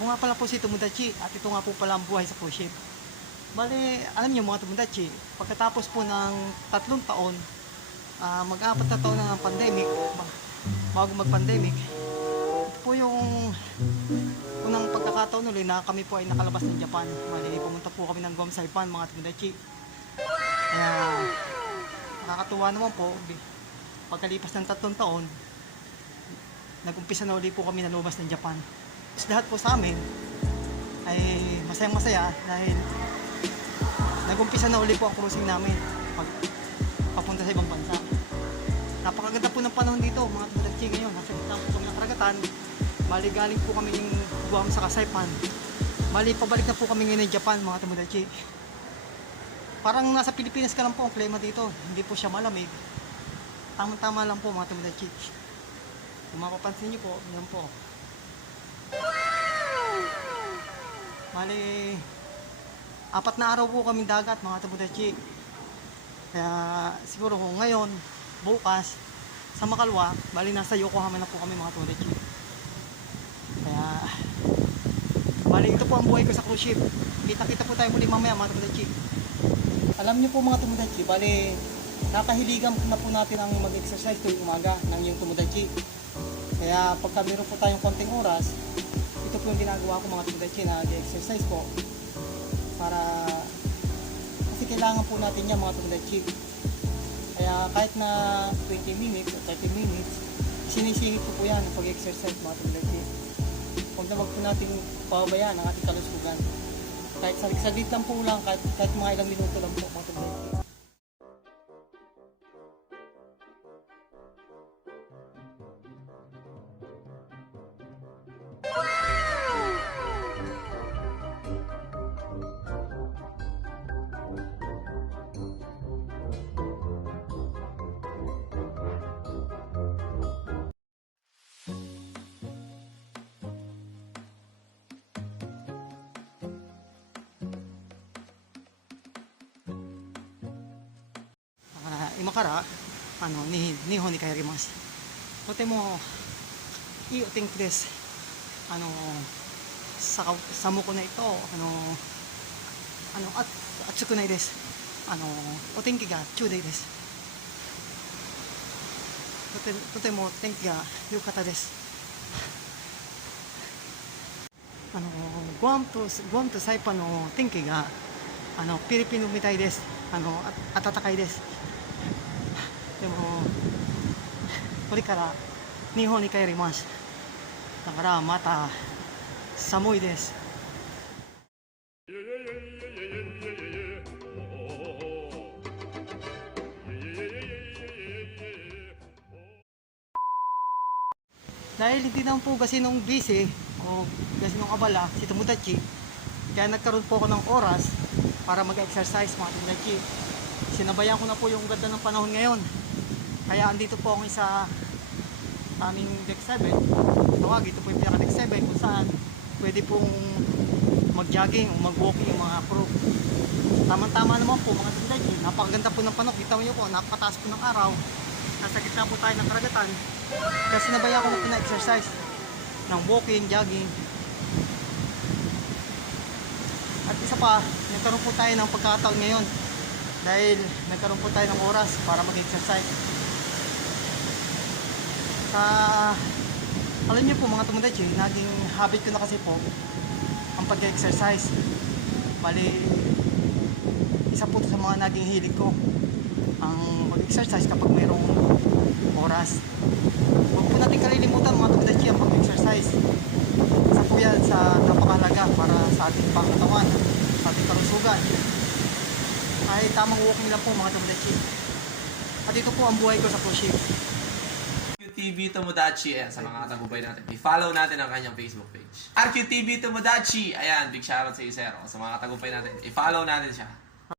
Ako nga pala po si Tomodachi at ito nga po pala ang buhay sa cruise ship. Bale, alam niyo mga Tomodachi, pagkatapos po ng 3 taon, mag-4 na taon na ng pandemic, bago mag-pandemic, ito po yung unang pagkakataon ulit na kami po ay nakalabas ng Japan. Bale, pumunta po kami ng Guam, Saipan mga Tomodachi. Kaya, nakakatuwa naman po, pagkalipas ng 3 taon, nag-umpisa na ulit po kami na lumabas ng Japan. Lahat po sa amin ay masayang masaya dahil nag-umpisa na uli po ang cruising namin papunta sa ibang bansa. Napakaganda po ng panahon dito mga Tomodachi ngayon. Nasa gitna po kami ng karagatan. Bali galing po kami ng Guam sa Saipan. Bali pabalik na po kami ngayon ng Japan mga Tomodachi. Parang nasa Pilipinas ka lang po ang klima dito. Hindi po siya malamig. Tama-tama lang po mga Tomodachi. Kung mapapansin nyo po, yan po. Bali, 4 na araw po kaming dagat mga Tomodachi. Kaya siguro ngayon, bukas, sa Makalwa, bali nasa Yokohama na po kami mga Tomodachi. Kaya, bali ito po ang buhay ko sa cruise ship. Kita-kita po tayo muli mamaya mga Tomodachi. Alam niyo po mga Tomodachi, bali nakahiligan na po natin ang mag-exercise tuwing umaga ng yung Tomodachi. Kaya pagka meron po tayong konting oras, ito po yung ginagawa ko mga Tomodachi, nag-exercise po para kasi kailangan po natin yan mga Tomodachi. Kaya kahit na 20 minutes o 30 minutes, sinisingit ko po yan ang pag-exercise mga Tomodachi. Huwag na wag po natin pababayaan ang ating kalusugan. Kahit saglit lang po lang, kahit mga ilang minuto lang po mga Tomodachi. Imakara, nihon ni kairimasu. Totemo ii o tenki desu. Samuko na ito, atsuku nai desu. O tenki ga chūdei desu. Totemo tenki ga yokata desu. Guam to Saipan no tenki ga Pilipino mitai desu. Atatakai desu. でもこれから日本に帰ります。だからまた寒いです。Dahil hindi naman po kasi nung busy o kasi nung abala si Tomodachi, kaya nagkaroon po ako ng oras para mag-exercise mga Tomodachi. Sinabayan ko na po yung ganda ng panahon ngayon. Kaya andito po ako sa aming deck 7. Tawag, ito po yung pinaka deck 7 kung saan pwede pong mag-jogging o mag-walking yung mga crew. Tama-tama naman po mga Tomodachi. Napakaganda po ng panahon. Kita nyo po, napakataas po ng araw. Nasa gitna po tayo ng karagatan. Kasi sinabayan ko na po na exercise ng walking, jogging. At isa pa, nagkaroon po tayo ng pagkakataon ngayon. Dahil nagkaroon po tayo ng oras para mag-exercise. Alam niyo po mga Tomodachi, naging habit ko na kasi po ang pag-exercise. Bali, isa po sa mga naging hilig ko ang mag-exercise kapag mayroong oras. Huwag po natin kalilimutan mga Tomodachi ang pag-exercise. Isa po yan sa napakahalaga para sa ating pangkatawan, sa ating kalusugan. Ay tamang walking lang po mga Tomodachi. At ito po ang buhay ko sa cruise ship. RQTV Tomodachi, ayan, sa mga tagumpay natin. I-follow natin ang kanyang Facebook page. RQTV Tomodachi, ayan, big shoutout sa iyo, sir. Sa mga tagumpay natin, i-follow natin siya.